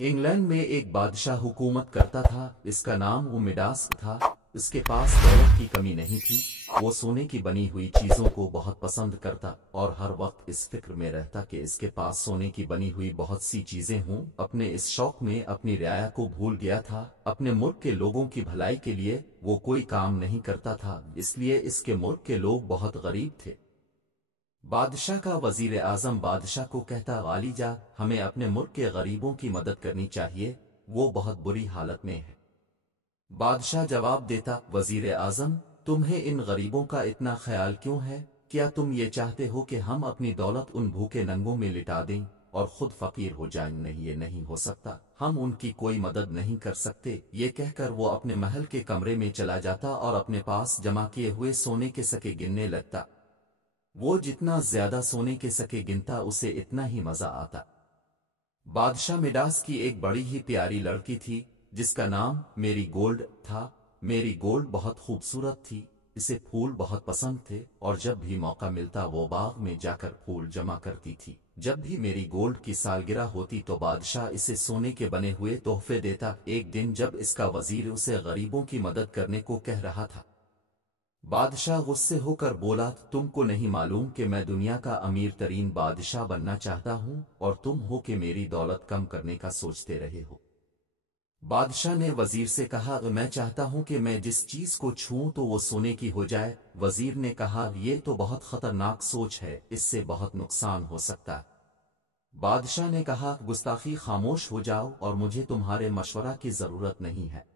England में एक बादशाह हुकूमत करता था। इसका नाम मिडास था। इसके पास दौलत की कमी नहीं थी। वो सोने की बनी हुई चीजों को बहुत पसंद करता और हर वक्त इस फिक्र में रहता कि इसके पास सोने की बनी हुई बहुत सी चीजें हों। अपने इस शौक में अपनी रियाया को भूल गया था। अपने मुल्क के लोगों की भलाई के लिए वो कोई काम नहीं करता था, इसलिए इसके मुल्क के लोग बहुत गरीब थे। बादशाह का वजीर आजम बादशाह को कहता, वालीजा, हमें अपने मुल्क के गरीबों की मदद करनी चाहिए, वो बहुत बुरी हालत में है। बादशाह जवाब देता, वजीर आजम, तुम्हें इन गरीबों का इतना ख्याल क्यों है? क्या तुम ये चाहते हो कि हम अपनी दौलत उन भूखे नंगों में लिटा दें और खुद फकीर हो जाएं? नहीं, ये नहीं हो सकता। हम उनकी कोई मदद नहीं कर सकते। ये कहकर वो अपने महल के कमरे में चला जाता और अपने पास जमा किए हुए सोने के सके गिनने लगता। वो जितना ज्यादा सोने के सके गिनता, उसे इतना ही मजा आता। बादशाह मिडास की एक बड़ी ही प्यारी लड़की थी जिसका नाम मेरी गोल्ड था। मेरी गोल्ड बहुत खूबसूरत थी। इसे फूल बहुत पसंद थे और जब भी मौका मिलता वो बाग में जाकर फूल जमा करती थी। जब भी मेरी गोल्ड की सालगिरह होती तो बादशाह इसे सोने के बने हुए तोहफे देता। एक दिन जब इसका वजीर उसे गरीबों की मदद करने को कह रहा था, बादशाह गुस्से होकर बोला, तुमको नहीं मालूम कि मैं दुनिया का अमीर तरीन बादशाह बनना चाहता हूँ और तुम हो कि मेरी दौलत कम करने का सोचते रहे हो। बादशाह ने वजीर से कहा, मैं चाहता हूँ कि मैं जिस चीज को छूऊं तो वो सोने की हो जाए। वजीर ने कहा, ये तो बहुत खतरनाक सोच है, इससे बहुत नुकसान हो सकता है। बादशाह ने कहा, गुस्ताखी, खामोश हो जाओ और मुझे तुम्हारे मशवरा की जरूरत नहीं है।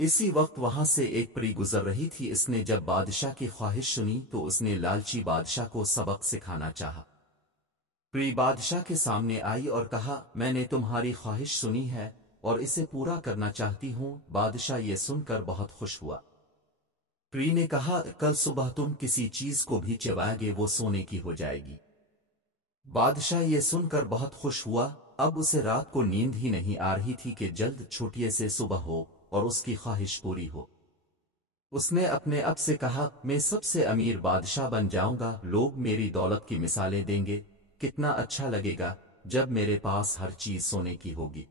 इसी वक्त वहां से एक परी गुजर रही थी। इसने जब बादशाह की ख्वाहिश सुनी तो उसने लालची बादशाह को सबक सिखाना चाहा। परी बादशाह के सामने आई और कहा, मैंने तुम्हारी ख्वाहिश सुनी है और इसे पूरा करना चाहती हूँ। बादशाह ये सुनकर बहुत खुश हुआ। परी ने कहा, कल सुबह तुम किसी चीज को भी चबाओगे वो सोने की हो जाएगी। बादशाह ये सुनकर बहुत खुश हुआ। अब उसे रात को नींद ही नहीं आ रही थी कि जल्द छुट्टिए से सुबह हो और उसकी ख्वाहिश पूरी हो। उसने अपने अब से कहा, मैं सबसे अमीर बादशाह बन जाऊंगा। लोग मेरी दौलत की मिसालें देंगे। कितना अच्छा लगेगा जब मेरे पास हर चीज सोने की होगी।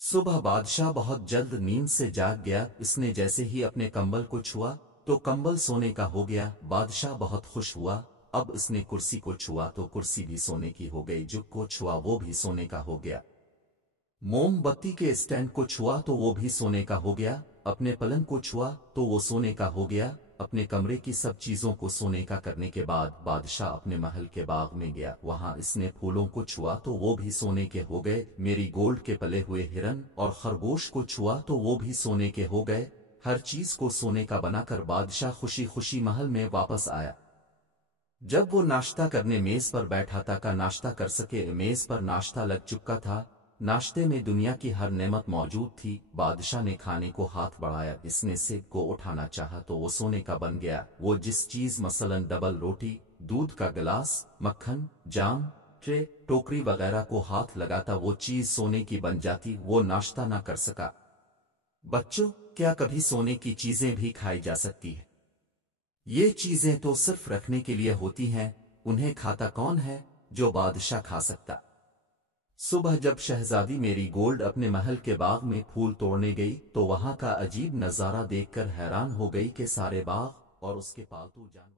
सुबह बादशाह बहुत जल्द नींद से जाग गया। इसने जैसे ही अपने कंबल को छुआ तो कंबल सोने का हो गया। बादशाह बहुत खुश हुआ। अब इसने कुर्सी को छुआ तो कुर्सी भी सोने की हो गई। जुग को छुआ वो भी सोने का हो गया। मोमबत्ती के स्टैंड को छुआ तो वो भी सोने का हो गया। अपने पलंग को छुआ तो वो सोने का हो गया। अपने कमरे की सब चीजों को सोने का करने के बाद बादशाह अपने महल के बाग में गया। वहां इसने फूलों को छुआ तो वो भी सोने के हो गए। मेरी गोल्ड के पले हुए हिरन और खरगोश को छुआ तो वो भी सोने के हो गए। हर चीज को सोने का बनाकर बादशाह खुशी खुशी महल में वापस आया। जब वो नाश्ता करने मेज पर बैठा था का नाश्ता कर सके, मेज पर नाश्ता लग चुका था। नाश्ते में दुनिया की हर नेमत मौजूद थी। बादशाह ने खाने को हाथ बढ़ाया। इसने सेब को उठाना चाहा तो वो सोने का बन गया। वो जिस चीज मसलन डबल रोटी, दूध का गिलास, मक्खन, जाम, ट्रे, टोकरी वगैरह को हाथ लगाता वो चीज सोने की बन जाती। वो नाश्ता ना कर सका। बच्चों, क्या कभी सोने की चीजें भी खाई जा सकती है? ये चीजें तो सिर्फ रखने के लिए होती हैं। उन्हें खाता कौन है जो बादशाह खा सकता? सुबह जब शहजादी मेरी गोल्ड अपने महल के बाग में फूल तोड़ने गई तो वहां का अजीब नजारा देखकर हैरान हो गई कि सारे बाग और उसके पालतू जानवर